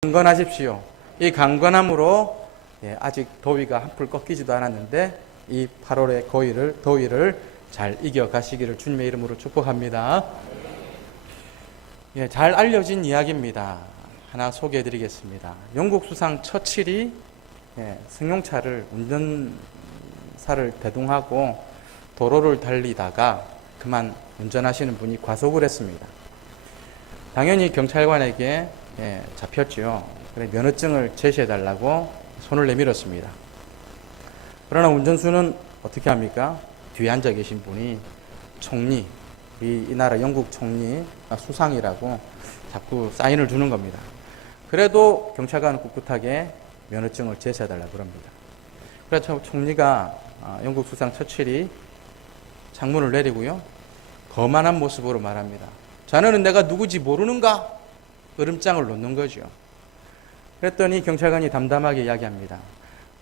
강건하십시오. 이 강건함으로 아직 더위가 한풀 꺾이지도 않았는데 이 8월의 더위를 잘 이겨가시기를 주님의 이름으로 축복합니다. 잘 알려진 이야기입니다. 하나 소개해드리겠습니다. 영국 수상 처칠이 승용차를 운전사를 대동하고 도로를 달리다가 그만 운전하시는 분이 과속을 했습니다. 당연히 경찰관에게 잡혔죠. 그래 면허증을 제시해달라고 손을 내밀었습니다. 그러나 운전수는 어떻게 합니까? 뒤에 앉아 계신 분이 총리, 이 나라 영국 총리 수상이라고 자꾸 사인을 주는 겁니다. 그래도 경찰관은 꿋꿋하게 면허증을 제시해달라고 그럽니다. 그래서 총리가 영국 수상 처칠이 창문을 내리고요, 거만한 모습으로 말합니다. 자네는 내가 누구지 모르는가? 으름장을 놓는 거죠. 그랬더니 경찰관이 담담하게 이야기합니다.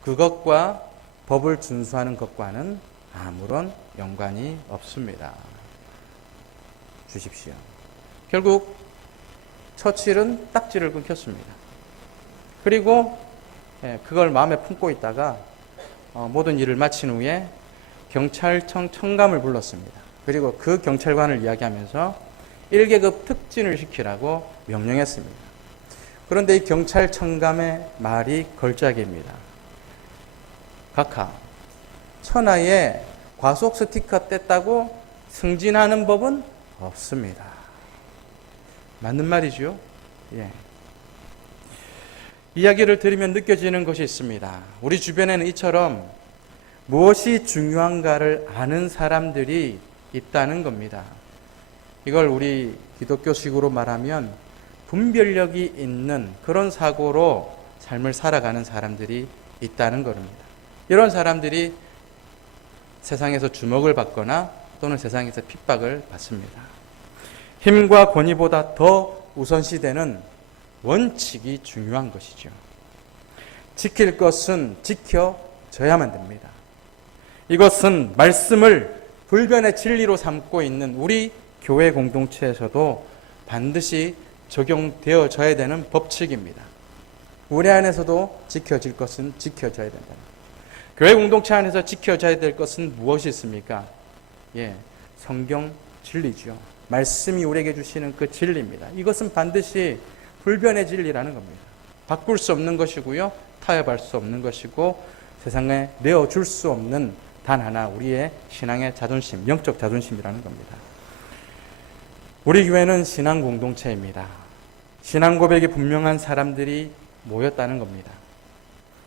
그것과 법을 준수하는 것과는 아무런 연관이 없습니다. 주십시오. 결국 처칠은 딱지를 끊겼습니다. 그리고 그걸 마음에 품고 있다가 모든 일을 마친 후에 경찰청 청감을 불렀습니다. 그리고 그 경찰관을 이야기하면서 1계급 특진을 시키라고 명령했습니다. 그런데 이 경찰청감의 말이 걸작입니다. 각하, 천하에 과속 스티커 뗐다고 승진하는 법은 없습니다. 맞는 말이죠? 이야기를 들으면 느껴지는 것이 있습니다. 우리 주변에는 이처럼 무엇이 중요한가를 아는 사람들이 있다는 겁니다. 이걸 우리 기독교식으로 말하면 분별력이 있는 그런 사고로 삶을 살아가는 사람들이 있다는 겁니다. 이런 사람들이 세상에서 주목을 받거나 또는 세상에서 핍박을 받습니다. 힘과 권위보다 더 우선시되는 원칙이 중요한 것이죠. 지킬 것은 지켜져야만 됩니다. 이것은 말씀을 불변의 진리로 삼고 있는 우리 교회 공동체에서도 반드시 적용되어져야 되는 법칙입니다. 우리 안에서도 지켜질 것은 지켜져야 된다. 교회 공동체 안에서 지켜져야 될 것은 무엇이 있습니까? 성경 진리죠. 말씀이 우리에게 주시는 그 진리입니다. 이것은 반드시 불변의 진리라는 겁니다. 바꿀 수 없는 것이고요, 타협할 수 없는 것이고 세상에 내어줄 수 없는 단 하나 우리의 신앙의 자존심, 영적 자존심이라는 겁니다. 우리 교회는 신앙 공동체입니다. 신앙 고백이 분명한 사람들이 모였다는 겁니다.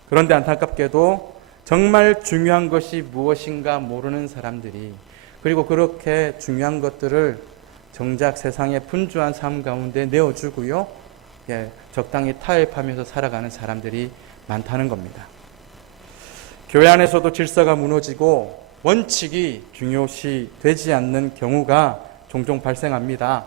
그런데 안타깝게도 정말 중요한 것이 무엇인가 모르는 사람들이, 그리고 그렇게 중요한 것들을 정작 세상의 분주한 삶 가운데 내어주고요, 적당히 타협하면서 살아가는 사람들이 많다는 겁니다. 교회 안에서도 질서가 무너지고 원칙이 중요시 되지 않는 경우가 종종 발생합니다.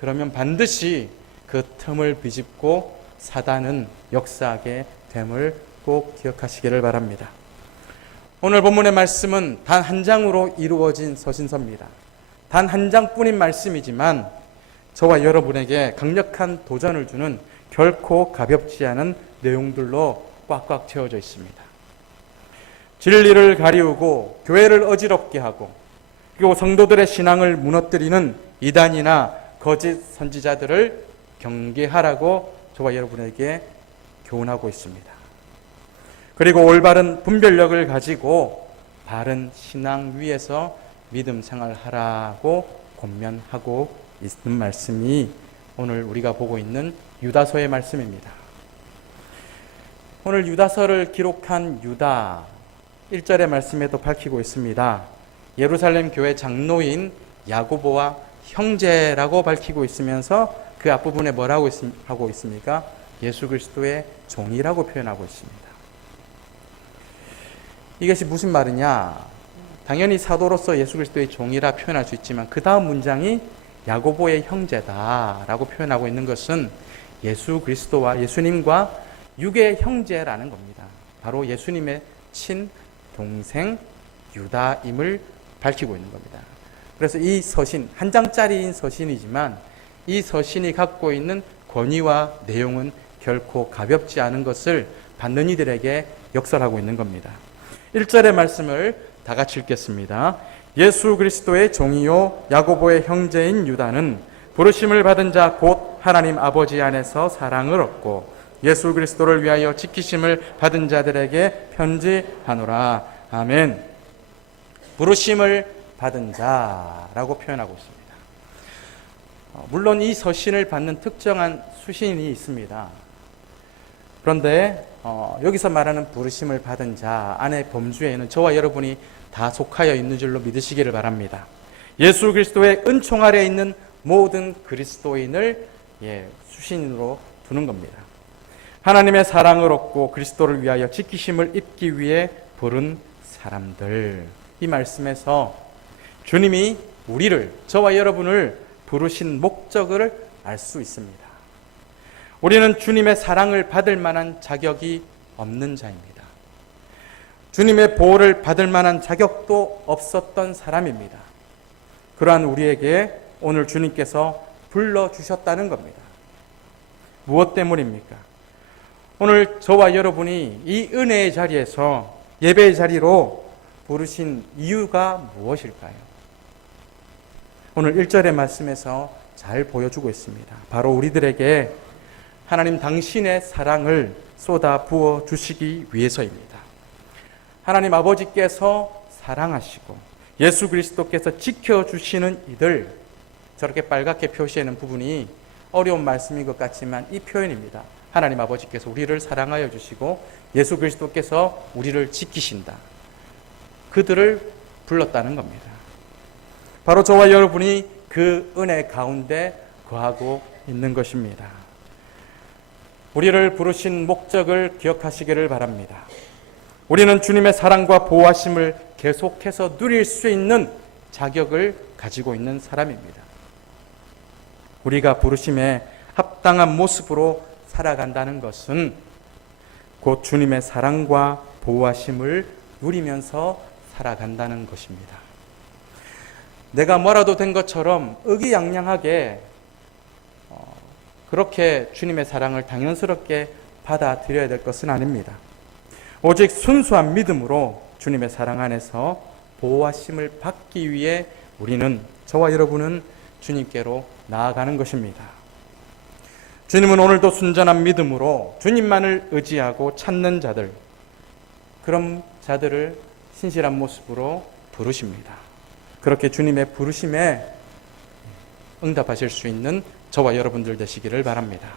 그러면 반드시 그 틈을 비집고 사단은 역사하게 됨을 꼭 기억하시기를 바랍니다. 오늘 본문의 말씀은 단 한 장으로 이루어진 서신서입니다. 단 한 장뿐인 말씀이지만 저와 여러분에게 강력한 도전을 주는 결코 가볍지 않은 내용들로 꽉꽉 채워져 있습니다. 진리를 가리우고 교회를 어지럽게 하고 그리고 성도들의 신앙을 무너뜨리는 이단이나 거짓 선지자들을 경계하라고 저와 여러분에게 교훈하고 있습니다. 그리고 올바른 분별력을 가지고 바른 신앙 위에서 믿음 생활하라고 권면하고 있는 말씀이 오늘 우리가 보고 있는 유다서의 말씀입니다. 오늘 유다서를 기록한 유다 1절의 말씀에도 밝히고 있습니다. 예루살렘 교회 장로인 야고보와 형제라고 밝히고 있으면서 그 앞부분에 뭐라고 하고 있습니까? 예수 그리스도의 종이라고 표현하고 있습니다. 이것이 무슨 말이냐? 당연히 사도로서 예수 그리스도의 종이라 표현할 수 있지만 그 다음 문장이 야고보의 형제다라고 표현하고 있는 것은 예수 그리스도와 예수님과 육의 형제라는 겁니다. 바로 예수님의 친동생 유다임을 밝히고 있는 겁니다. 그래서 이 서신, 한 장짜리인 서신이지만 이 서신이 갖고 있는 권위와 내용은 결코 가볍지 않은 것을 받는 이들에게 역설하고 있는 겁니다. 1절의 말씀을 다 같이 읽겠습니다. 예수 그리스도의 종이요 야고보의 형제인 유다는 부르심을 받은 자 곧 하나님 아버지 안에서 사랑을 얻고 예수 그리스도를 위하여 지키심을 받은 자들에게 편지하노라. 아멘. 부르심을 받은 자라고 표현하고 있습니다. 물론 이 서신을 받는 특정한 수신이 있습니다. 그런데 여기서 말하는 부르심을 받은 자 안의 범주에는 저와 여러분이 다 속하여 있는 줄로 믿으시기를 바랍니다. 예수 그리스도의 은총 아래에 있는 모든 그리스도인을 수신으로 두는 겁니다. 하나님의 사랑을 얻고 그리스도를 위하여 지키심을 입기 위해 부른 사람들. 이 말씀에서 주님이 우리를, 저와 여러분을 부르신 목적을 알 수 있습니다. 우리는 주님의 사랑을 받을 만한 자격이 없는 자입니다. 주님의 보호를 받을 만한 자격도 없었던 사람입니다. 그러한 우리에게 오늘 주님께서 불러주셨다는 겁니다. 무엇 때문입니까? 오늘 저와 여러분이 이 은혜의 자리에서 예배의 자리로 부르신 이유가 무엇일까요? 오늘 1절의 말씀에서 잘 보여주고 있습니다. 바로 우리들에게 하나님 당신의 사랑을 쏟아 부어 주시기 위해서입니다. 하나님 아버지께서 사랑하시고 예수 그리스도께서 지켜주시는 이들, 저렇게 빨갛게 표시하는 부분이 어려운 말씀인 것 같지만 이 표현입니다. 하나님 아버지께서 우리를 사랑하여 주시고 예수 그리스도께서 우리를 지키신다. 그들을 불렀다는 겁니다. 바로 저와 여러분이 그 은혜 가운데 거하고 있는 것입니다. 우리를 부르신 목적을 기억하시기를 바랍니다. 우리는 주님의 사랑과 보호하심을 계속해서 누릴 수 있는 자격을 가지고 있는 사람입니다. 우리가 부르심에 합당한 모습으로 살아간다는 것은 곧 주님의 사랑과 보호하심을 누리면서 살아간다는 것입니다. 내가 뭐라도 된 것처럼 의기양양하게 그렇게 주님의 사랑을 당연스럽게 받아들여야 될 것은 아닙니다. 오직 순수한 믿음으로 주님의 사랑 안에서 보호하심을 받기 위해 우리는, 저와 여러분은 주님께로 나아가는 것입니다. 주님은 오늘도 순전한 믿음으로 주님만을 의지하고 찾는 자들, 그런 자들을 신실한 모습으로 부르십니다. 그렇게 주님의 부르심에 응답하실 수 있는 저와 여러분들 되시기를 바랍니다.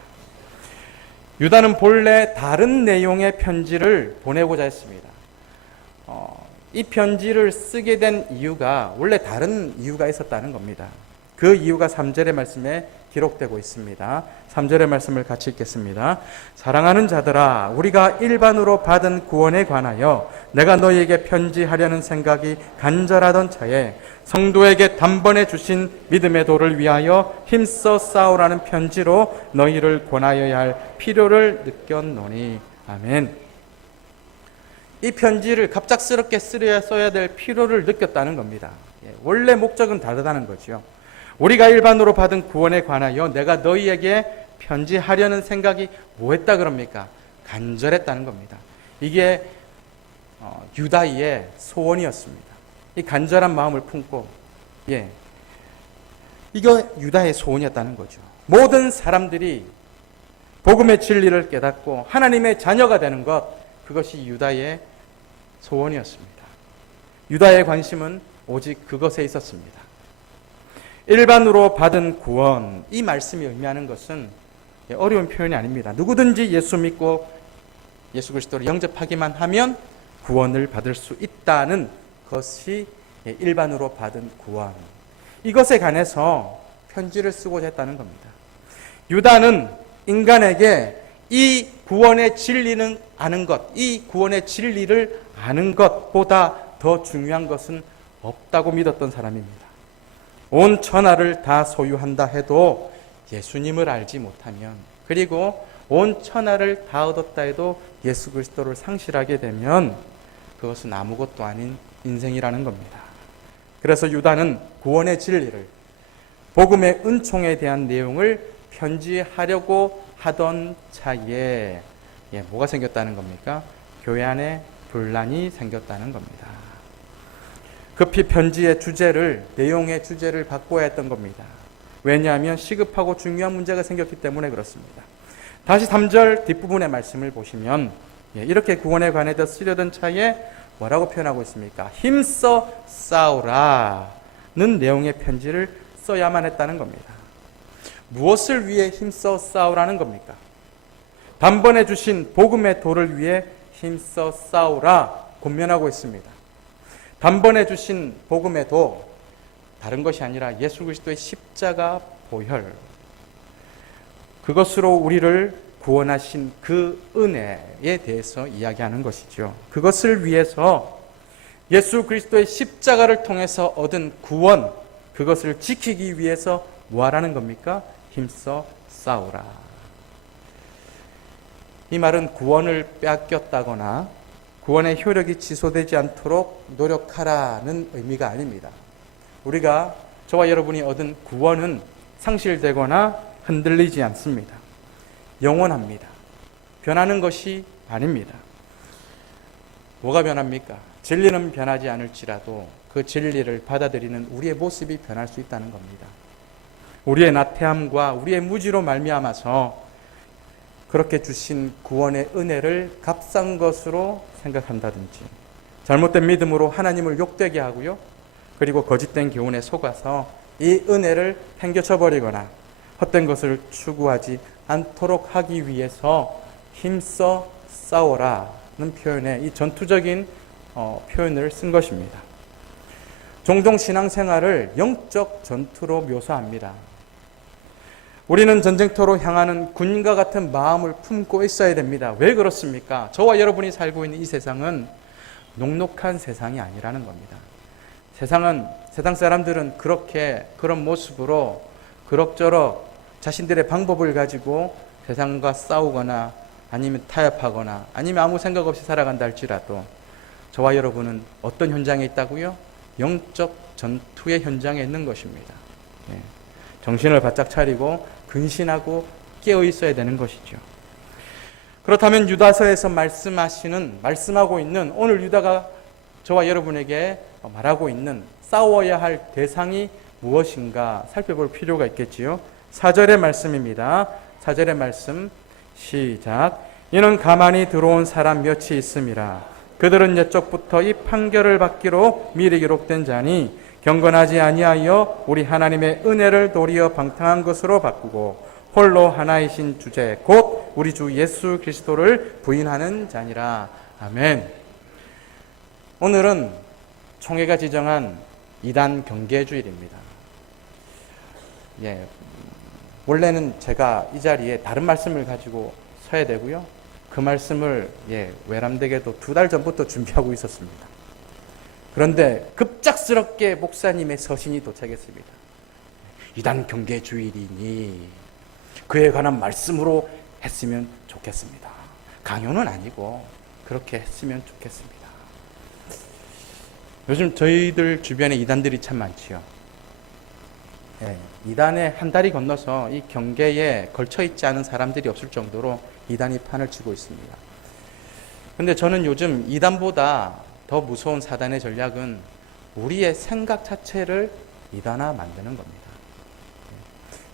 유다는 본래 다른 내용의 편지를 보내고자 했습니다. 이 편지를 쓰게 된 이유가 원래 다른 이유가 있었다는 겁니다. 그 이유가 3절의 말씀에 기록되고 있습니다. 3절의 말씀을 같이 읽겠습니다. 사랑하는 자들아, 우리가 일반으로 받은 구원에 관하여 내가 너희에게 편지하려는 생각이 간절하던 차에 성도에게 단번에 주신 믿음의 도를 위하여 힘써 싸우라는 편지로 너희를 권하여야 할 필요를 느꼈노니. 아멘. 이 편지를 갑작스럽게 써야 될 필요를 느꼈다는 겁니다. 원래 목적은 다르다는 거죠. 우리가 일반으로 받은 구원에 관하여 내가 너희에게 편지하려는 생각이 뭐했다 그럽니까? 간절했다는 겁니다. 이게 유다의 소원이었습니다. 이 간절한 마음을 품고, 이거 유다의 소원이었다는 거죠. 모든 사람들이 복음의 진리를 깨닫고 하나님의 자녀가 되는 것, 그것이 유다의 소원이었습니다. 유다의 관심은 오직 그것에 있었습니다. 일반으로 받은 구원, 이 말씀이 의미하는 것은 어려운 표현이 아닙니다. 누구든지 예수 믿고 예수 그리스도를 영접하기만 하면 구원을 받을 수 있다는 것이 일반으로 받은 구원. 이것에 관해서 편지를 쓰고자 했다는 겁니다. 유다는 인간에게 이 구원의 진리는 아는 것, 이 구원의 진리를 아는 것보다 더 중요한 것은 없다고 믿었던 사람입니다. 온 천하를 다 소유한다 해도 예수님을 알지 못하면, 그리고 온 천하를 다 얻었다 해도 예수 그리스도를 상실하게 되면 그것은 아무것도 아닌 인생이라는 겁니다. 그래서 유다는 구원의 진리를, 복음의 은총에 대한 내용을 편지하려고 하던 차에 뭐가 생겼다는 겁니까? 교회 안에 분란이 생겼다는 겁니다. 급히 편지의 주제를, 내용의 주제를 바꿔야 했던 겁니다. 왜냐하면 시급하고 중요한 문제가 생겼기 때문에 그렇습니다. 다시 3절 뒷부분의 말씀을 보시면 이렇게 구원에 관해서 쓰려던 차에 뭐라고 표현하고 있습니까? 힘써 싸우라는 내용의 편지를 써야만 했다는 겁니다. 무엇을 위해 힘써 싸우라는 겁니까? 단번에 주신 복음의 도를 위해 힘써 싸우라 권면하고 있습니다. 단번에 주신 복음의 도, 다른 것이 아니라 예수 그리스도의 십자가 보혈, 그것으로 우리를 구원하신 그 은혜에 대해서 이야기하는 것이죠. 그것을 위해서 예수 그리스도의 십자가를 통해서 얻은 구원, 그것을 지키기 위해서 뭐하라는 겁니까? 힘써 싸우라. 이 말은 구원을 빼앗겼다거나 구원의 효력이 지소되지 않도록 노력하라는 의미가 아닙니다. 우리가, 저와 여러분이 얻은 구원은 상실되거나 흔들리지 않습니다. 영원합니다. 변하는 것이 아닙니다. 뭐가 변합니까? 진리는 변하지 않을지라도 그 진리를 받아들이는 우리의 모습이 변할 수 있다는 겁니다. 우리의 나태함과 우리의 무지로 말미암아서 그렇게 주신 구원의 은혜를 값싼 것으로 생각한다든지, 잘못된 믿음으로 하나님을 욕되게 하고요, 그리고 거짓된 교훈에 속아서 이 은혜를 팽개쳐 버리거나 헛된 것을 추구하지 않도록 하기 위해서 힘써 싸워라는 표현에 이 전투적인 표현을 쓴 것입니다. 종종 신앙생활을 영적 전투로 묘사합니다. 우리는 전쟁터로 향하는 군인과 같은 마음을 품고 있어야 됩니다. 왜 그렇습니까? 저와 여러분이 살고 있는 이 세상은 녹록한 세상이 아니라는 겁니다. 세상 사람들은 그런 모습으로 그럭저럭 자신들의 방법을 가지고 세상과 싸우거나 아니면 타협하거나 아니면 아무 생각 없이 살아간다 할지라도 저와 여러분은 어떤 현장에 있다고요? 영적 전투의 현장에 있는 것입니다. 정신을 바짝 차리고 근신하고 깨어 있어야 되는 것이죠. 그렇다면 유다서에서 말씀하고 있는, 오늘 유다가 저와 여러분에게 말하고 있는 싸워야 할 대상이 무엇인가 살펴볼 필요가 있겠지요. 4절의 말씀입니다. 4절의 말씀 시작. 이는 가만히 들어온 사람 몇이 있음이라. 그들은 옛적부터 이 판결을 받기로 미리 기록된 자니 경건하지 아니하여 우리 하나님의 은혜를 도리어 방탕한 것으로 바꾸고 홀로 하나이신 주제 곧 우리 주 예수 그리스도를 부인하는 자니라. 아멘. 오늘은 총회가 지정한 이단 경계주일입니다. 원래는 제가 이 자리에 다른 말씀을 가지고 서야 되고요, 그 말씀을 외람되게도 2달 전부터 준비하고 있었습니다. 그런데 급작스럽게 목사님의 서신이 도착했습니다. 이단 경계주일이니 그에 관한 말씀으로 했으면 좋겠습니다. 강요는 아니고 그렇게 했으면 좋겠습니다. 요즘 저희들 주변에 이단들이 참 많지요. 이단에 한 다리 건너서 이 경계에 걸쳐 있지 않은 사람들이 없을 정도로 이단이 판을 치고 있습니다. 그런데 저는 요즘 이단보다 더 무서운 사단의 전략은 우리의 생각 자체를 이단화 만드는 겁니다.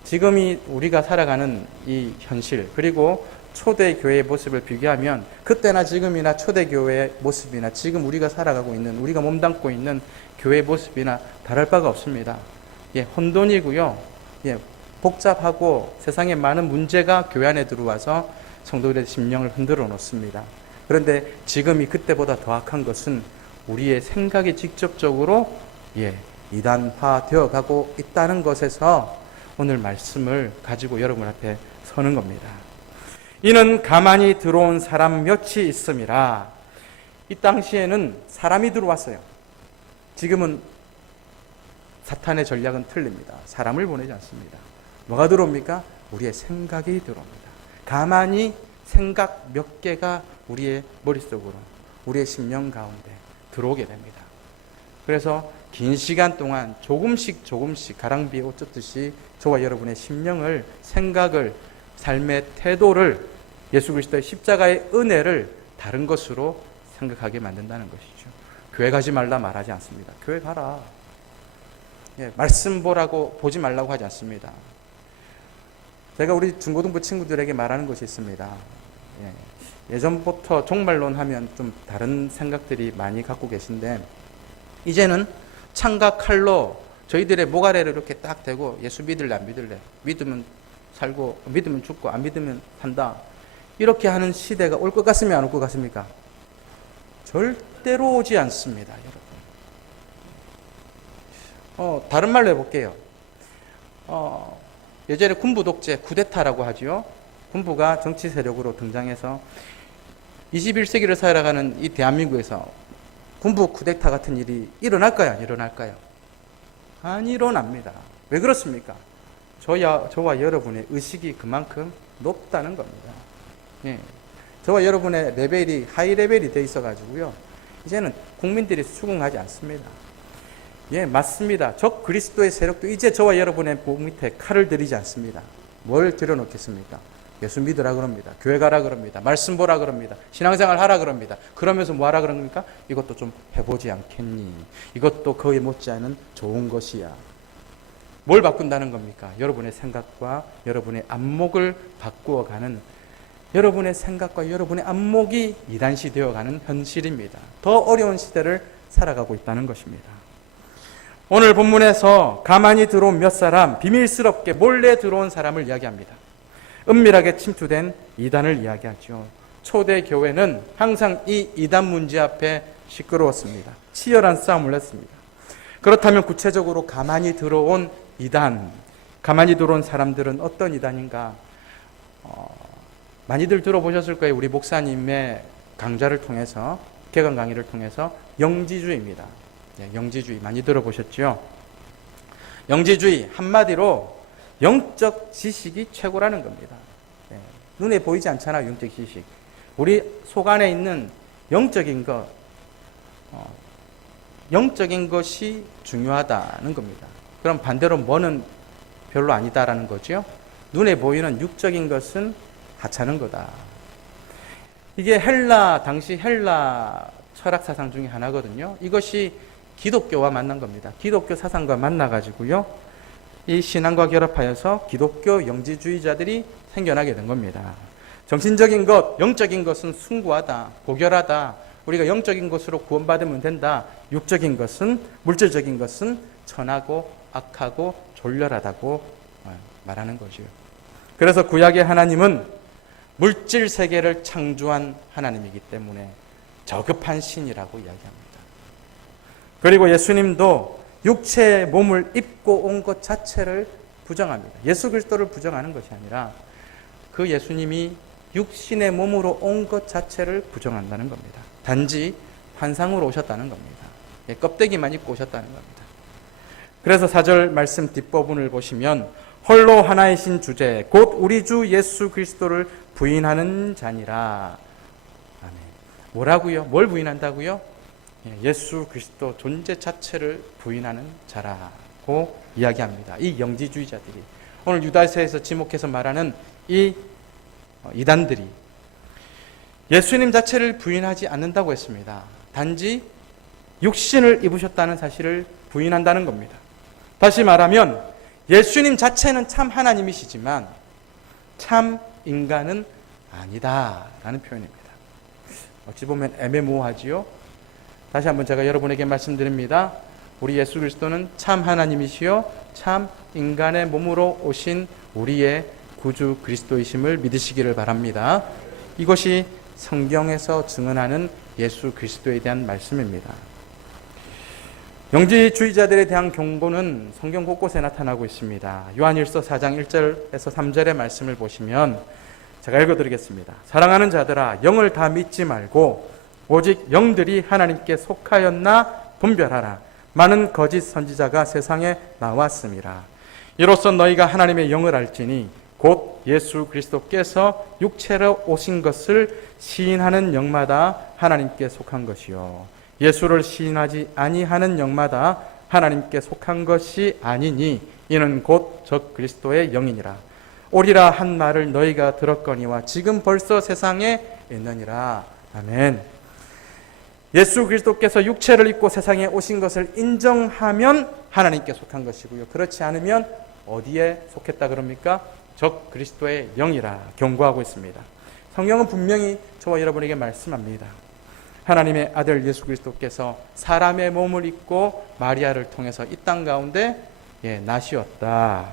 지금이 우리가 살아가는 이 현실, 그리고 초대교회의 모습을 비교하면 그때나 지금이나 초대교회의 모습이나 지금 우리가 살아가고 있는, 우리가 몸담고 있는 교회의 모습이나 다를 바가 없습니다. 혼돈이고요, 복잡하고 세상에 많은 문제가 교회 안에 들어와서 성도들의 심령을 흔들어 놓습니다. 그런데 지금이 그때보다 더 악한 것은 우리의 생각이 직접적으로 이단화되어 가고 있다는 것에서 오늘 말씀을 가지고 여러분 앞에 서는 겁니다. 이는 가만히 들어온 사람 몇이 있음이라. 이 당시에는 사람이 들어왔어요. 지금은 사탄의 전략은 틀립니다. 사람을 보내지 않습니다. 뭐가 들어옵니까? 우리의 생각이 들어옵니다. 가만히 생각 몇 개가 우리의 머릿속으로, 우리의 심령 가운데 들어오게 됩니다. 그래서 긴 시간 동안 조금씩 가랑비에 옷 젖듯이 저와 여러분의 심령을, 생각을 삶의 태도를 예수 그리스도의 십자가의 은혜를 다른 것으로 생각하게 만든다는 것이죠. 교회 가지 말라 말하지 않습니다. 교회 가라. 말씀 보라고 보지 말라고 하지 않습니다. 제가 우리 중고등부 친구들에게 말하는 것이 있습니다. 예전부터 종말론 하면 좀 다른 생각들이 많이 갖고 계신데, 이제는 창과 칼로 저희들의 모가래를 이렇게 딱 대고 예수 믿을래 안 믿을래, 믿으면 살고 믿으면 죽고 안 믿으면 산다, 이렇게 하는 시대가 올 것 같습니까? 안 올 것 같습니까? 절대로 오지 않습니다, 여러분. 다른 말로 해볼게요. 예전에 군부 독재, 쿠데타라고 하지요. 군부가 정치 세력으로 등장해서 21세기를 살아가는 이 대한민국에서 군부 쿠데타 같은 일이 일어날까요? 안 일어날까요? 안 일어납니다. 왜 그렇습니까? 저와 여러분의 의식이 그만큼 높다는 겁니다. 저와 여러분의 레벨이 하이 레벨이 돼 있어가지고요, 이제는 국민들이 수긍하지 않습니다. 맞습니다. 적 그리스도의 세력도 이제 저와 여러분의 목 밑에 칼을 들이지 않습니다. 뭘 들여놓겠습니까? 예수 믿으라 그럽니다. 교회 가라 그럽니다. 말씀 보라 그럽니다. 신앙생활 하라 그럽니다. 그러면서 뭐 하라 그럽니까? 이것도 좀 해보지 않겠니? 이것도 거의 못지않은 좋은 것이야. 뭘 바꾼다는 겁니까? 여러분의 생각과 여러분의 안목을 바꾸어가는, 여러분의 생각과 여러분의 안목이 이단시 되어가는 현실입니다. 더 어려운 시대를 살아가고 있다는 것입니다. 오늘 본문에서 가만히 들어온 몇 사람, 비밀스럽게 몰래 들어온 사람을 이야기합니다. 은밀하게 침투된 이단을 이야기하죠. 초대 교회는 항상 이 이단 문제 앞에 시끄러웠습니다. 치열한 싸움을 했습니다. 그렇다면 구체적으로 가만히 들어온 이단, 가만히 들어온 사람들은 어떤 이단인가? 많이들 들어보셨을 거예요. 우리 목사님의 강좌를 통해서, 개강 강의를 통해서 영지주의입니다. 영지주의 많이 들어보셨죠? 영지주의 한마디로 영적 지식이 최고라는 겁니다. 눈에 보이지 않잖아요. 영적 지식. 우리 속 안에 있는 영적인 것, 영적인 것이 중요하다는 겁니다. 그럼 반대로 뭐는 별로 아니다라는 거죠. 눈에 보이는 육적인 것은 하찮은 거다. 이게 당시 헬라 철학 사상 중에 하나거든요. 이것이 기독교와 만난 겁니다. 기독교 사상과 만나가지고요, 이 신앙과 결합하여서 기독교 영지주의자들이 생겨나게 된 겁니다. 정신적인 것, 영적인 것은 숭고하다, 고결하다, 우리가 영적인 것으로 구원받으면 된다. 육적인 것은, 물질적인 것은 천하고 악하고 졸렬하다고 말하는 거죠. 그래서 구약의 하나님은 물질 세계를 창조한 하나님이기 때문에 저급한 신이라고 이야기합니다. 그리고 예수님도 육체의 몸을 입고 온 것 자체를 부정합니다. 예수 그리스도를 부정하는 것이 아니라 그 예수님이 육신의 몸으로 온 것 자체를 부정한다는 겁니다. 단지 환상으로 오셨다는 겁니다. 껍데기만 입고 오셨다는 겁니다. 그래서 4절 말씀 뒷부분을 보시면 홀로 하나이신 주제 곧 우리 주 예수 그리스도를 부인하는 자니라. 아멘. 뭐라고요? 뭘 부인한다고요? 예수 그리스도 존재 자체를 부인하는 자라고 이야기합니다. 이 영지주의자들이, 오늘 유다서에서 지목해서 말하는 이 이단들이 예수님 자체를 부인하지 않는다고 했습니다. 단지 육신을 입으셨다는 사실을 부인한다는 겁니다. 다시 말하면 예수님 자체는 참 하나님이시지만 참 인간은 아니다라는 표현입니다. 어찌 보면 애매모호하지요. 다시 한번 제가 여러분에게 말씀드립니다. 우리 예수 그리스도는 참 하나님이시요 참 인간의 몸으로 오신 우리의 구주 그리스도이심을 믿으시기를 바랍니다. 이것이 성경에서 증언하는 예수 그리스도에 대한 말씀입니다. 영지주의자들에 대한 경고는 성경 곳곳에 나타나고 있습니다. 요한일서 4장 1절에서 3절의 말씀을 보시면 제가 읽어드리겠습니다. 사랑하는 자들아, 영을 다 믿지 말고 오직 영들이 하나님께 속하였나 분별하라. 많은 거짓 선지자가 세상에 나왔음이라. 이로써 너희가 하나님의 영을 알지니 곧 예수 그리스도께서 육체로 오신 것을 시인하는 영마다 하나님께 속한 것이요 예수를 시인하지 아니하는 영마다 하나님께 속한 것이 아니니 이는 곧 적 그리스도의 영이니라. 오리라 한 말을 너희가 들었거니와 지금 벌써 세상에 있느니라. 아멘. 예수 그리스도께서 육체를 입고 세상에 오신 것을 인정하면 하나님께 속한 것이고요. 그렇지 않으면 어디에 속했다 그럽니까? 적 그리스도의 영이라 경고하고 있습니다. 성경은 분명히 저와 여러분에게 말씀합니다. 하나님의 아들 예수 그리스도께서 사람의 몸을 입고 마리아를 통해서 이 땅 가운데 나시었다.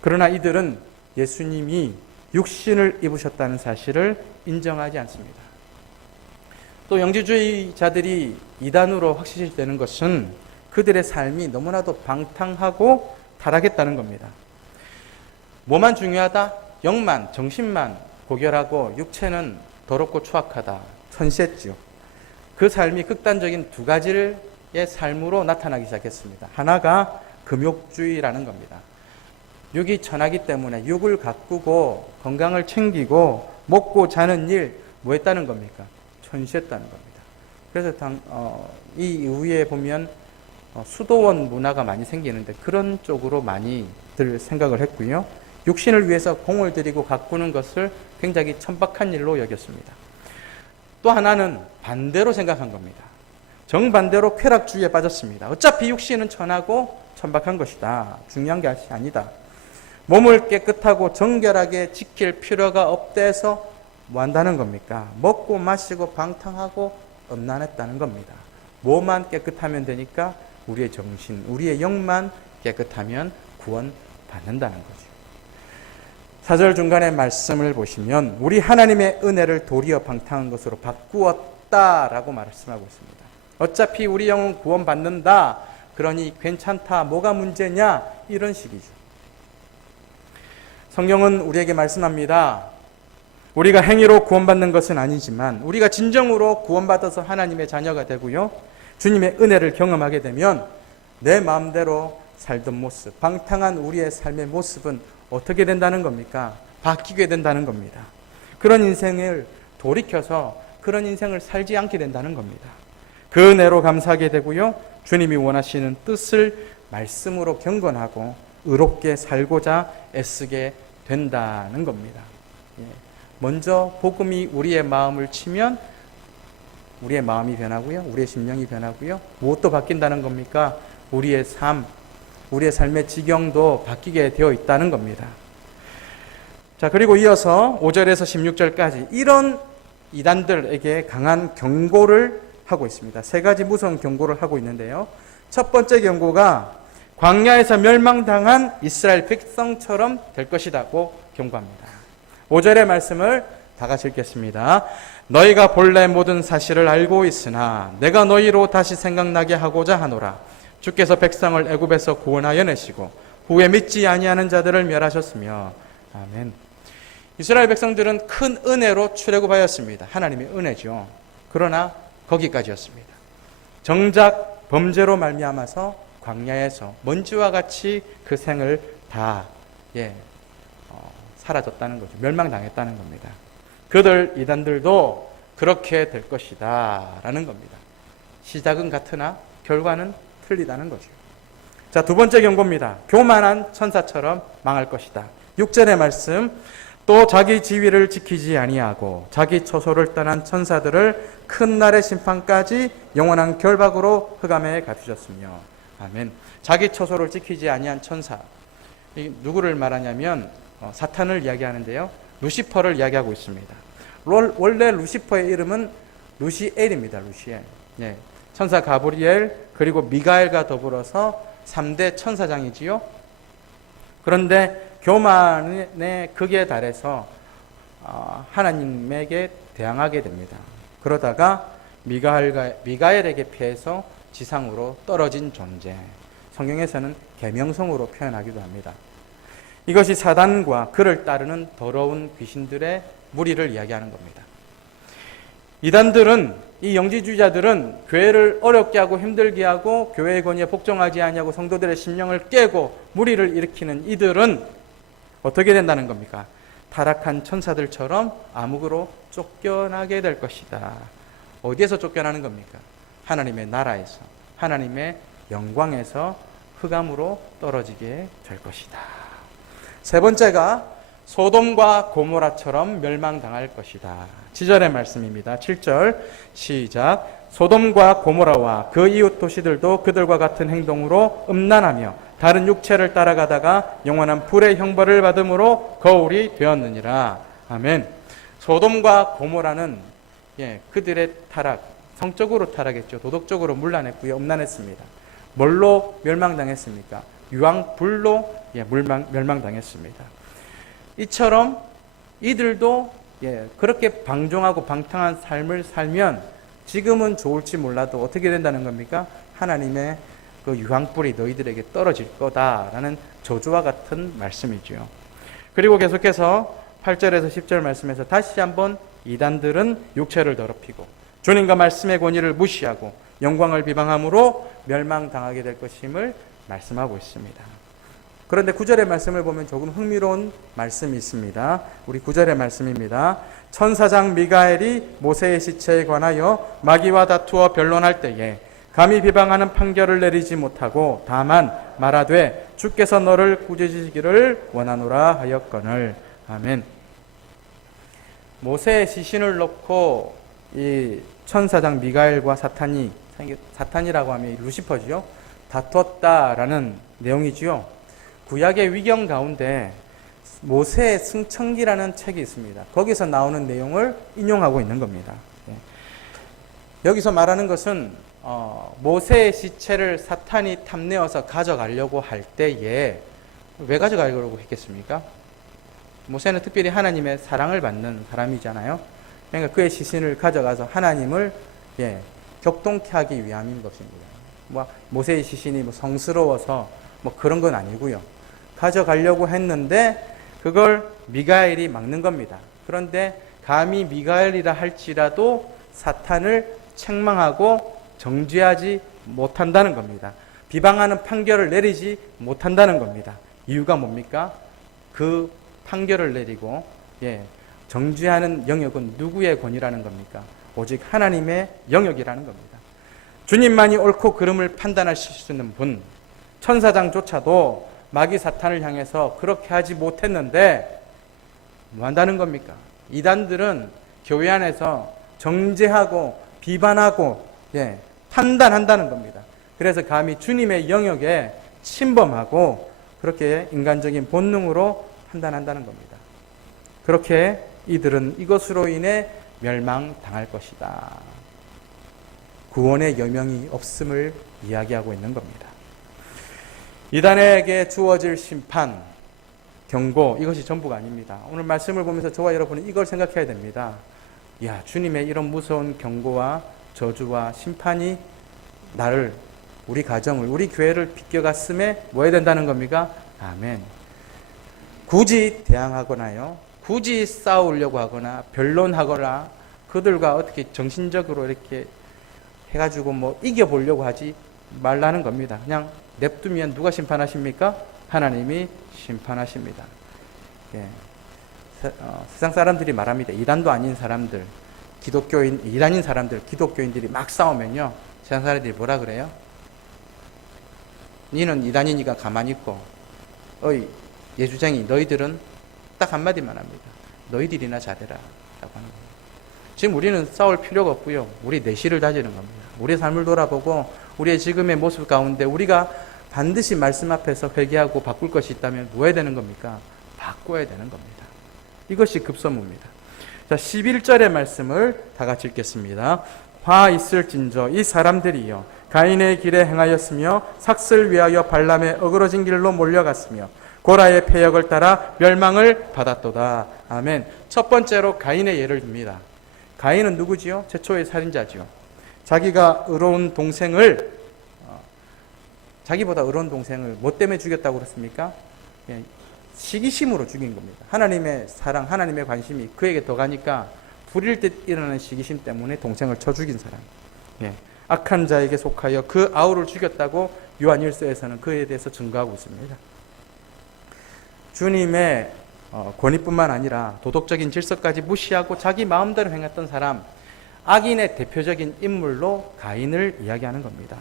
그러나 이들은 예수님이 육신을 입으셨다는 사실을 인정하지 않습니다. 또 영지주의자들이 이단으로 확신되는 것은 그들의 삶이 너무나도 방탕하고 타락했다는 겁니다. 뭐만 중요하다? 영만, 정신만 고결하고 육체는 더럽고 추악하다. 천시했지요. 그 삶이 극단적인 두 가지의 삶으로 나타나기 시작했습니다. 하나가 금욕주의라는 겁니다. 육이 천하기 때문에 육을 가꾸고 건강을 챙기고 먹고 자는 일 뭐 했다는 겁니까? 천시했다는 겁니다. 그래서 이 이후에 보면 수도원 문화가 많이 생기는데 그런 쪽으로 많이들 생각을 했고요. 육신을 위해서 공을 들이고 가꾸는 것을 굉장히 천박한 일로 여겼습니다. 또 하나는 반대로 생각한 겁니다. 정반대로 쾌락주의에 빠졌습니다. 어차피 육신은 천하고 천박한 것이다. 중요한 게 아니다. 몸을 깨끗하고 정결하게 지킬 필요가 없대서 뭐 한다는 겁니까? 먹고 마시고 방탕하고 음란했다는 겁니다. 몸만 깨끗하면 되니까 우리의 정신, 우리의 영만 깨끗하면 구원받는다는 거죠. 4절 중간의 말씀을 보시면 우리 하나님의 은혜를 도리어 방탕한 것으로 바꾸었다라고 말씀하고 있습니다. 어차피 우리 영은 구원받는다. 그러니 괜찮다. 뭐가 문제냐? 이런 식이죠. 성경은 우리에게 말씀합니다. 우리가 행위로 구원받는 것은 아니지만 우리가 진정으로 구원받아서 하나님의 자녀가 되고요. 주님의 은혜를 경험하게 되면 내 마음대로 살던 모습, 방탕한 우리의 삶의 모습은 어떻게 된다는 겁니까? 바뀌게 된다는 겁니다. 그런 인생을 돌이켜서 그런 인생을 살지 않게 된다는 겁니다. 그 은혜로 감사하게 되고요. 주님이 원하시는 뜻을 말씀으로 경건하고 의롭게 살고자 애쓰게 된다는 겁니다. 먼저 복음이 우리의 마음을 치면 우리의 마음이 변하고요. 우리의 심령이 변하고요. 무엇도 바뀐다는 겁니까? 우리의 삶, 우리의 삶의 지경도 바뀌게 되어 있다는 겁니다. 자, 그리고 이어서 5절에서 16절까지 이런 이단들에게 강한 경고를 하고 있습니다. 세 가지 무서운 경고를 하고 있는데요. 첫 번째 경고가 광야에서 멸망당한 이스라엘 백성처럼 될 것이라고 경고합니다. 5절의 말씀을 다 같이 읽겠습니다. 너희가 본래 모든 사실을 알고 있으나 내가 너희로 다시 생각나게 하고자 하노라. 주께서 백성을 애굽에서 구원하여 내시고 후에 믿지 아니하는 자들을 멸하셨으며. 아멘. 이스라엘 백성들은 큰 은혜로 출애굽하였습니다. 하나님의 은혜죠. 그러나 거기까지였습니다. 정작 범죄로 말미암아서 광야에서 먼지와 같이 그 생을 다 사라졌다는 거죠. 멸망당했다는 겁니다. 그들 이단들도 그렇게 될 것이다 라는 겁니다. 시작은 같으나 결과는 틀리다는 거죠. 자, 두 번째 경고입니다. 교만한 천사처럼 망할 것이다. 6절의 말씀, 또 자기 지위를 지키지 아니하고 자기 처소를 떠난 천사들을 큰 날의 심판까지 영원한 결박으로 흑암에 갇히셨으며. 아멘. 자기 처소를 지키지 아니한 천사, 누구를 말하냐면 사탄을 이야기하는데요. 루시퍼를 이야기하고 있습니다. 원래 루시퍼의 이름은 루시엘입니다. 루시엘. 천사 가브리엘 그리고 미가엘과 더불어서 3대 천사장이지요. 그런데 교만의 극에 달해서 하나님에게 대항하게 됩니다. 그러다가 미가엘에게 피해서 지상으로 떨어진 존재. 성경에서는 계명성으로 표현하기도 합니다. 이것이 사단과 그를 따르는 더러운 귀신들의 무리를 이야기하는 겁니다. 이단들은, 이 영지주의자들은 교회를 어렵게 하고 힘들게 하고 교회의 권위에 복종하지 아니하고 성도들의 심령을 깨고 무리를 일으키는 이들은 어떻게 된다는 겁니까? 타락한 천사들처럼 암흑으로 쫓겨나게 될 것이다. 어디에서 쫓겨나는 겁니까? 하나님의 나라에서, 하나님의 영광에서 흑암으로 떨어지게 될 것이다. 세 번째가 소돔과 고모라처럼 멸망당할 것이다. 7절의 말씀입니다. 7절 시작. 소돔과 고모라와 그 이웃 도시들도 그들과 같은 행동으로 음란하며 다른 육체를 따라가다가 영원한 불의 형벌을 받음으로 거울이 되었느니라. 아멘. 소돔과 고모라는 그들의 타락, 성적으로 타락했죠. 도덕적으로 문란했고요. 음란했습니다. 뭘로 멸망당했습니까? 유황불로 멸망당했습니다. 이처럼 이들도 그렇게 방종하고 방탕한 삶을 살면 지금은 좋을지 몰라도 어떻게 된다는 겁니까? 하나님의 그 유황불이 너희들에게 떨어질 거다라는 저주와 같은 말씀이죠. 그리고 계속해서 8절에서 10절 말씀에서 다시 한번 이단들은 육체를 더럽히고 주님과 말씀의 권위를 무시하고 영광을 비방함으로 멸망당하게 될 것임을 말씀하고 있습니다. 그런데 9절의 말씀을 보면 조금 흥미로운 말씀이 있습니다. 우리 9절의 말씀입니다. 천사장 미가엘이 모세의 시체에 관하여 마귀와 다투어 변론할 때에 감히 비방하는 판결을 내리지 못하고 다만 말하되 주께서 너를 꾸짖으시기를 원하노라 하였거늘. 아멘. 모세의 시신을 놓고 이 천사장 미가엘과 사탄이라고 하면 루시퍼지요, 다퉜다라는 내용이지요. 구약의 위경 가운데 모세의 승천기라는 책이 있습니다. 거기서 나오는 내용을 인용하고 있는 겁니다. 여기서 말하는 것은 모세의 시체를 사탄이 탐내어서 가져가려고 할 때에 왜 가져가려고 했겠습니까? 모세는 특별히 하나님의 사랑을 받는 사람이잖아요. 그러니까 그의 시신을 가져가서 하나님을 격동케 하기 위함인 것입니다. 모세의 시신이 성스러워서 그런 건 아니고요. 가져가려고 했는데 그걸 미가엘이 막는 겁니다. 그런데 감히 미가엘이라 할지라도 사탄을 책망하고 정죄하지 못한다는 겁니다. 비방하는 판결을 내리지 못한다는 겁니다. 이유가 뭡니까? 그 판결을 내리고 정죄하는 영역은 누구의 권위라는 겁니까? 오직 하나님의 영역이라는 겁니다. 주님만이 옳고 그름을 판단하실 수 있는 분, 천사장조차도 마귀 사탄을 향해서 그렇게 하지 못했는데 뭐 한다는 겁니까? 이단들은 교회 안에서 정죄하고 비판하고 판단한다는 겁니다. 그래서 감히 주님의 영역에 침범하고 그렇게 인간적인 본능으로 판단한다는 겁니다. 그렇게 이들은 이것으로 인해 멸망당할 것이다. 구원의 여명이 없음을 이야기하고 있는 겁니다. 이단에게 주어질 심판, 경고, 이것이 전부가 아닙니다. 오늘 말씀을 보면서 저와 여러분은 이걸 생각해야 됩니다. 주님의 이런 무서운 경고와 저주와 심판이 나를, 우리 가정을, 우리 교회를 비껴갔음에 뭐 해야 된다는 겁니까? 아멘. 굳이 대항하거나요, 굳이 싸우려고 하거나 변론하거나 그들과 어떻게 정신적으로 이렇게 해가지고 이겨보려고 하지 말라는 겁니다. 그냥 냅두면 누가 심판하십니까? 하나님이 심판하십니다. 세상 사람들이 말합니다. 이단도 아닌 사람들, 이단인 사람들, 기독교인들이 막 싸우면요, 세상 사람들이 뭐라 그래요? 니는 이단이니까 가만히 있고, 어이 예수쟁이, 너희들은 딱 한마디만 합니다. 너희들이나 잘해라 라고 하는 겁니다. 지금 우리는 싸울 필요가 없고요, 우리 내실을 다지는 겁니다. 우리의 삶을 돌아보고 우리의 지금의 모습 가운데 우리가 반드시 말씀 앞에서 회개하고 바꿀 것이 있다면 뭐 해야 되는 겁니까? 바꿔야 되는 겁니다. 이것이 급선무입니다. 자, 11절의 말씀을 다 같이 읽겠습니다. 화 있을진저 이 사람들이여 가인의 길에 행하였으며 삭슬 위하여 발람의 어그러진 길로 몰려갔으며 고라의 패역을 따라 멸망을 받았도다. 아멘. 첫 번째로 가인의 예를 듭니다. 가인은 누구지요? 최초의 살인자지요. 자기가 의로운 동생을, 자기보다 의로운 동생을 뭐 때문에 죽였다고 그랬습니까? 시기심으로 죽인 겁니다. 하나님의 사랑, 하나님의 관심이 그에게 더 가니까 불일 듯 일어나는 시기심 때문에 동생을 쳐 죽인 사람. 악한 자에게 속하여 그 아우를 죽였다고 요한일서에서는 그에 대해서 증거하고 있습니다. 주님의 권위뿐만 아니라 도덕적인 질서까지 무시하고 자기 마음대로 행했던 사람, 악인의 대표적인 인물로 가인을 이야기하는 겁니다.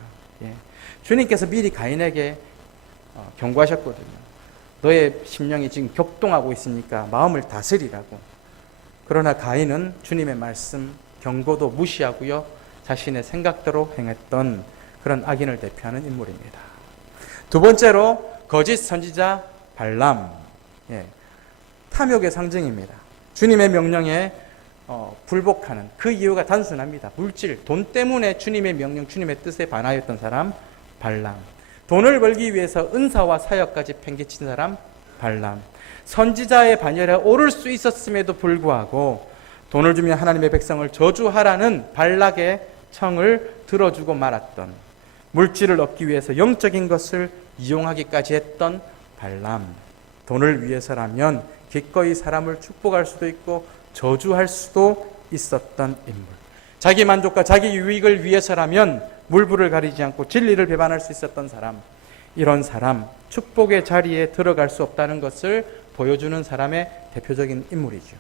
주님께서 미리 가인에게 경고하셨거든요. 너의 심령이 지금 격동하고 있으니까 마음을 다스리라고. 그러나 가인은 주님의 말씀, 경고도 무시하고요, 자신의 생각대로 행했던 그런 악인을 대표하는 인물입니다. 두 번째로 거짓 선지자 발람, 탐욕의 상징입니다. 주님의 명령에 불복하는 그 이유가 단순합니다. 물질, 돈 때문에 주님의 명령, 주님의 뜻에 반하였던 사람 발람. 돈을 벌기 위해서 은사와 사역까지 팽개친 사람 발람. 선지자의 반열에 오를 수 있었음에도 불구하고 돈을 주면 하나님의 백성을 저주하라는 발락의 청을 들어주고 말았던, 물질을 얻기 위해서 영적인 것을 이용하기까지 했던 발람. 돈을 위해서라면 기꺼이 사람을 축복할 수도 있고 저주할 수도 있었던 인물. 자기 만족과 자기 유익을 위해서라면 물불을 가리지 않고 진리를 배반할 수 있었던 사람. 이런 사람, 축복의 자리에 들어갈 수 없다는 것을 보여주는 사람의 대표적인 인물이죠.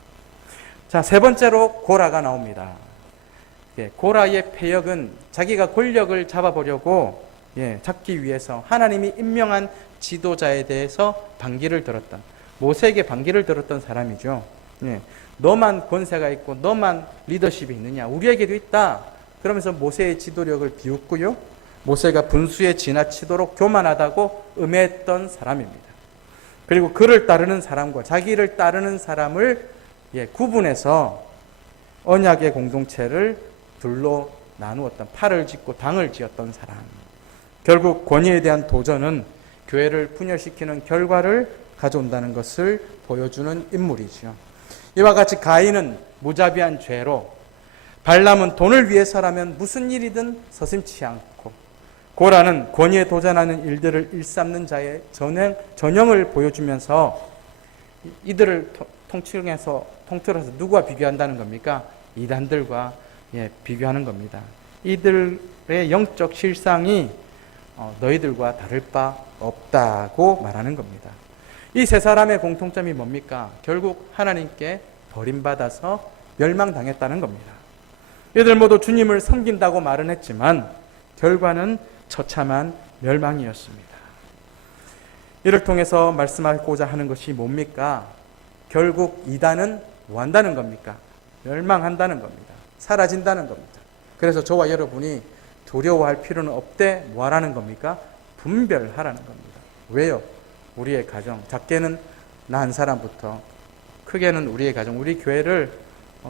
자, 세 번째로 고라가 나옵니다. 고라의 패역은 자기가 권력을 잡아보려고 잡기 위해서 하나님이 임명한 지도자에 대해서 반기를 들었던, 모세에게 반기를 들었던 사람이죠. 너만 권세가 있고 너만 리더십이 있느냐, 우리에게도 있다. 그러면서 모세의 지도력을 비웃고요, 모세가 분수에 지나치도록 교만하다고 음해했던 사람입니다. 그리고 그를 따르는 사람과 자기를 따르는 사람을 구분해서 언약의 공동체를 둘로 나누었던, 팔을 짓고 당을 지었던 사람. 결국 권위에 대한 도전은 교회를 분열시키는 결과를 가져온다는 것을 보여주는 인물이죠. 이와 같이 가인은 무자비한 죄로, 발람은 돈을 위해서라면 무슨 일이든 서슴지 않고, 고라는 권위에 도전하는 일들을 일삼는 자의 전형을 보여주면서 이들을 통틀어서 누구와 비교한다는 겁니까? 이단들과 비교하는 겁니다. 이들의 영적 실상이 너희들과 다를 바 없다고 말하는 겁니다. 이 세 사람의 공통점이 뭡니까? 결국 하나님께 버림받아서 멸망당했다는 겁니다. 이들 모두 주님을 섬긴다고 말은 했지만 결과는 처참한 멸망이었습니다. 이를 통해서 말씀하고자 하는 것이 뭡니까? 결국 이단은 뭐 한다는 겁니까? 멸망한다는 겁니다. 사라진다는 겁니다. 그래서 저와 여러분이 두려워할 필요는 없되 뭐 하라는 겁니까? 분별하라는 겁니다. 왜요? 우리의 가정, 작게는 나 한 사람부터 크게는 우리의 가정, 우리 교회를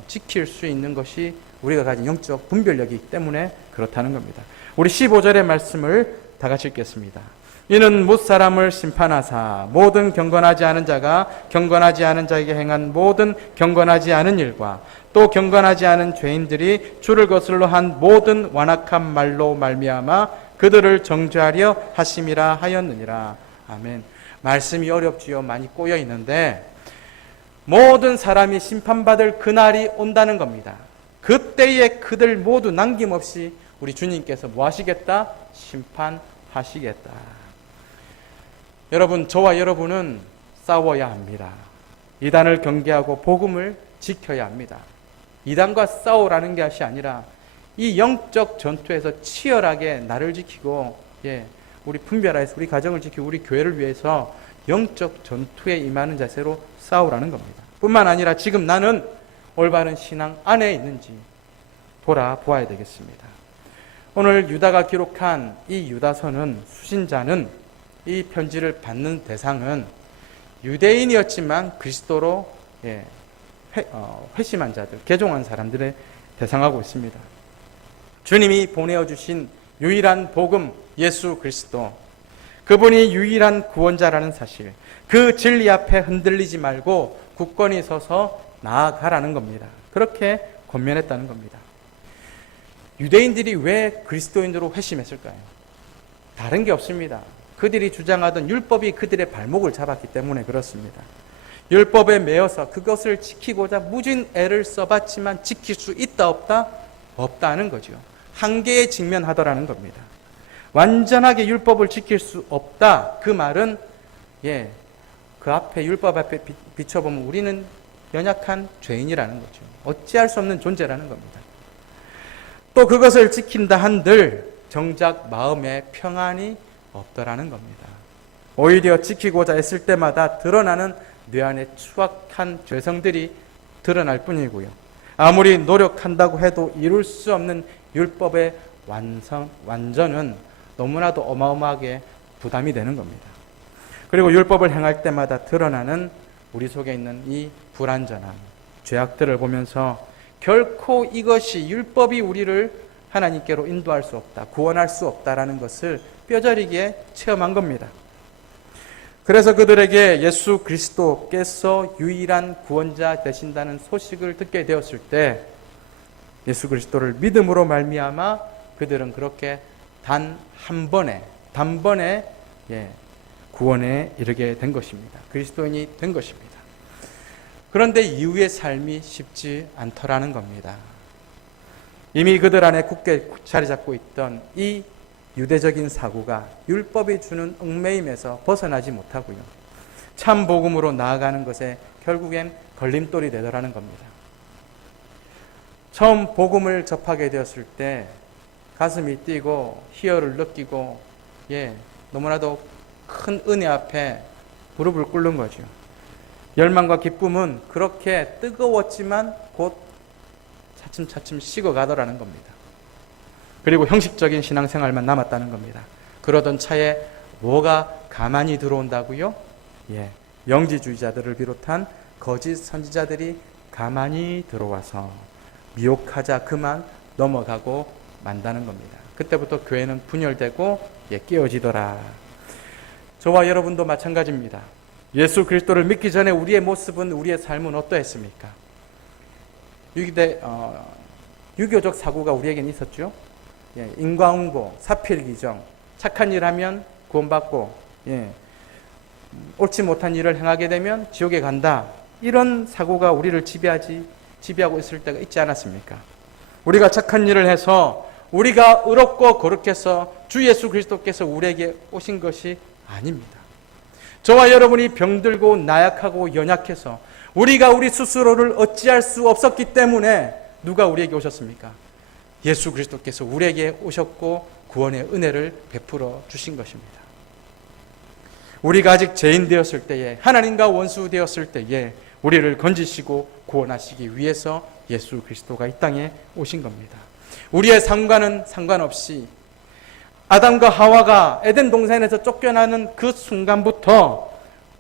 지킬 수 있는 것이 우리가 가진 영적 분별력이기 때문에 그렇다는 겁니다. 우리 15절의 말씀을 다 같이 읽겠습니다. 이는 뭇사람을 심판하사 모든 경건하지 않은 자가 경건하지 않은 자에게 행한 모든 경건하지 않은 일과 또 경건하지 않은 죄인들이 주를 거슬러 한 모든 완악한 말로 말미암아 그들을 정죄하려 하심이라 하였느니라. 아멘. 말씀이 어렵지요. 많이 꼬여 있는데 모든 사람이 심판받을 그날이 온다는 겁니다. 그때에 그들 모두 남김없이 우리 주님께서 뭐 하시겠다? 심판하시겠다. 여러분, 저와 여러분은 싸워야 합니다. 이단을 경계하고 복음을 지켜야 합니다. 이단과 싸우라는 것이 아니라 이 영적 전투에서 치열하게 나를 지키고 우리 분별하여서 우리 가정을 지키고 우리 교회를 위해서 영적 전투에 임하는 자세로 싸우라는 겁니다. 뿐만 아니라 지금 나는 올바른 신앙 안에 있는지 돌아보아야 되겠습니다. 오늘 유다가 기록한 이 유다서는 수신자는 이 편지를 받는 대상은 유대인이었지만 그리스도로 회심한 자들, 개종한 사람들의 대상하고 있습니다. 주님이 보내어 주신 유일한 복음 예수 그리스도, 그분이 유일한 구원자라는 사실, 그 진리 앞에 흔들리지 말고 굳건히 서서 나아가라는 겁니다. 그렇게 권면했다는 겁니다. 유대인들이 왜 그리스도인으로 회심했을까요? 다른 게 없습니다. 그들이 주장하던 율법이 그들의 발목을 잡았기 때문에 그렇습니다. 율법에 매여서 그것을 지키고자 무진 애를 써봤지만 지킬 수 있다 없다? 없다는 거죠. 한계에 직면하더라는 겁니다. 완전하게 율법을 지킬 수 없다. 그 말은 그 앞에 율법 앞에 비춰보면 우리는 연약한 죄인이라는 거죠. 어찌할 수 없는 존재라는 겁니다. 또 그것을 지킨다 한들 정작 마음에 평안이 없더라는 겁니다. 오히려 지키고자 했을 때마다 드러나는 뇌 안에 추악한 죄성들이 드러날 뿐이고요. 아무리 노력한다고 해도 이룰 수 없는 율법의 완전은 너무나도 어마어마하게 부담이 되는 겁니다. 그리고 율법을 행할 때마다 드러나는 우리 속에 있는 이 불완전함, 죄악들을 보면서 결코 이것이 율법이 우리를 하나님께로 인도할 수 없다, 구원할 수 없다라는 것을 뼈저리게 체험한 겁니다. 그래서 그들에게 예수 그리스도께서 유일한 구원자 되신다는 소식을 듣게 되었을 때 예수 그리스도를 믿음으로 말미암아 그들은 그렇게 단번에 구원에 이르게 된 것입니다. 그리스도인이 된 것입니다. 그런데 이후의 삶이 쉽지 않더라는 겁니다. 이미 그들 안에 굳게 자리 잡고 있던 이 유대적인 사고가 율법이 주는 얽매임에서 벗어나지 못하고요. 참 복음으로 나아가는 것에 결국엔 걸림돌이 되더라는 겁니다. 처음 복음을 접하게 되었을 때 가슴이 뛰고 희열을 느끼고 너무나도 큰 은혜 앞에 무릎을 꿇는 거죠. 열망과 기쁨은 그렇게 뜨거웠지만 곧 차츰차츰 식어가더라는 겁니다. 그리고 형식적인 신앙생활만 남았다는 겁니다. 그러던 차에 뭐가 가만히 들어온다고요? 영지주의자들을 비롯한 거짓 선지자들이 가만히 들어와서 미혹하자 그만 넘어가고 만다는 겁니다. 그때부터 교회는 분열되고 깨어지더라. 저와 여러분도 마찬가지입니다. 예수 그리스도를 믿기 전에 우리의 모습은, 우리의 삶은 어떠했습니까? 유교적 사고가 우리에게는 있었죠. 인과응보, 사필기정, 착한 일 하면 구원받고 옳지 못한 일을 행하게 되면 지옥에 간다. 이런 사고가 우리를 지배하고 있을 때가 있지 않았습니까? 우리가 착한 일을 해서 우리가 의롭고 거룩해서 주 예수 그리스도께서 우리에게 오신 것이 아닙니다. 저와 여러분이 병들고 나약하고 연약해서 우리가 우리 스스로를 어찌할 수 없었기 때문에 누가 우리에게 오셨습니까? 예수 그리스도께서 우리에게 오셨고 구원의 은혜를 베풀어 주신 것입니다. 우리가 아직 죄인 되었을 때에, 하나님과 원수 되었을 때에 우리를 건지시고 구원하시기 위해서 예수 그리스도가 이 땅에 오신 겁니다. 우리의 삶과는 상관없이 아담과 하와가 에덴 동산에서 쫓겨나는 그 순간부터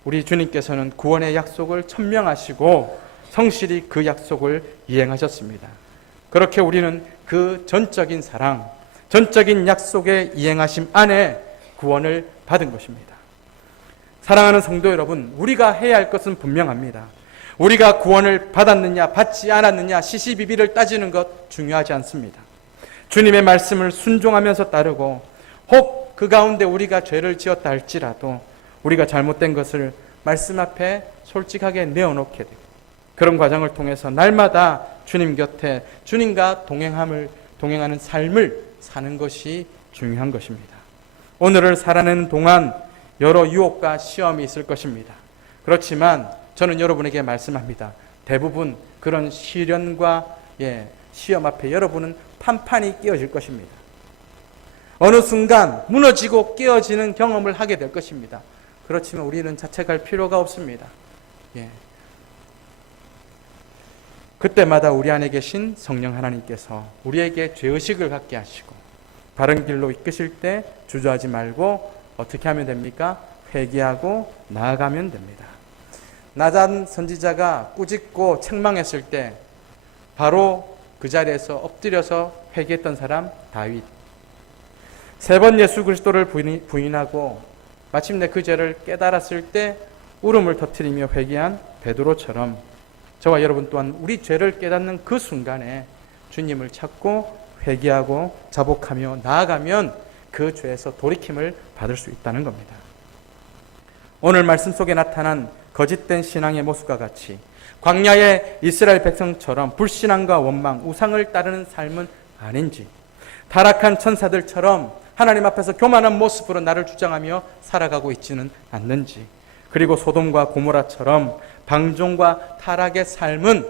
우리 주님께서는 구원의 약속을 천명하시고 성실히 그 약속을 이행하셨습니다. 그렇게 우리는 그 전적인 사랑, 전적인 약속의 이행하심 안에 구원을 받은 것입니다. 사랑하는 성도 여러분, 우리가 해야 할 것은 분명합니다. 우리가 구원을 받았느냐 받지 않았느냐 시시비비를 따지는 것 중요하지 않습니다. 주님의 말씀을 순종하면서 따르고 혹 그 가운데 우리가 죄를 지었다 할지라도 우리가 잘못된 것을 말씀 앞에 솔직하게 내어놓게 되고 그런 과정을 통해서 날마다 주님 곁에 주님과 동행하는 삶을 사는 것이 중요한 것입니다. 오늘을 살아내는 동안 여러 유혹과 시험이 있을 것입니다. 그렇지만 저는 여러분에게 말씀합니다. 대부분 그런 시련과 시험 앞에 여러분은 판판이 끼어질 것입니다. 어느 순간 무너지고 깨어지는 경험을 하게 될 것입니다. 그렇지만 우리는 자책할 필요가 없습니다. 그때마다 우리 안에 계신 성령 하나님께서 우리에게 죄의식을 갖게 하시고 바른 길로 이끄실 때 주저하지 말고 어떻게 하면 됩니까? 회개하고 나아가면 됩니다. 나단 선지자가 꾸짖고 책망했을 때 바로 그 자리에서 엎드려서 회개했던 사람 다윗. 3번 예수 그리스도를 부인하고 마침내 그 죄를 깨달았을 때 울음을 터뜨리며 회개한 베드로처럼 저와 여러분 또한 우리 죄를 깨닫는 그 순간에 주님을 찾고 회개하고 자복하며 나아가면 그 죄에서 돌이킴을 받을 수 있다는 겁니다. 오늘 말씀 속에 나타난 거짓된 신앙의 모습과 같이 광야의 이스라엘 백성처럼 불신앙과 원망, 우상을 따르는 삶은 아닌지, 타락한 천사들처럼 하나님 앞에서 교만한 모습으로 나를 주장하며 살아가고 있지는 않는지, 그리고 소돔과 고모라처럼 방종과 타락의 삶은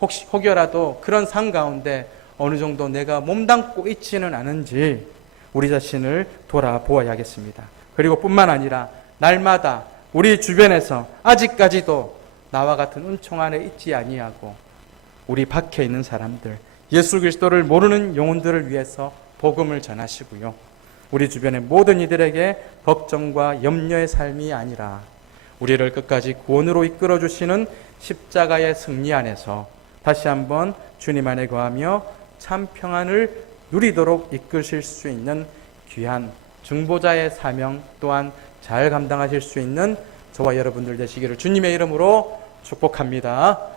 혹여라도 그런 삶 가운데 어느 정도 내가 몸담고 있지는 않은지 우리 자신을 돌아보아야겠습니다. 그리고 뿐만 아니라 날마다 우리 주변에서 아직까지도 나와 같은 은총 안에 있지 아니하고 우리 밖에 있는 사람들, 예수 그리스도를 모르는 영혼들을 위해서 복음을 전하시고요. 우리 주변의 모든 이들에게 걱정과 염려의 삶이 아니라 우리를 끝까지 구원으로 이끌어 주시는 십자가의 승리 안에서 다시 한번 주님 안에 거하며 참 평안을 누리도록 이끄실 수 있는 귀한 중보자의 사명 또한 잘 감당하실 수 있는 저와 여러분들 되시기를 주님의 이름으로 축복합니다.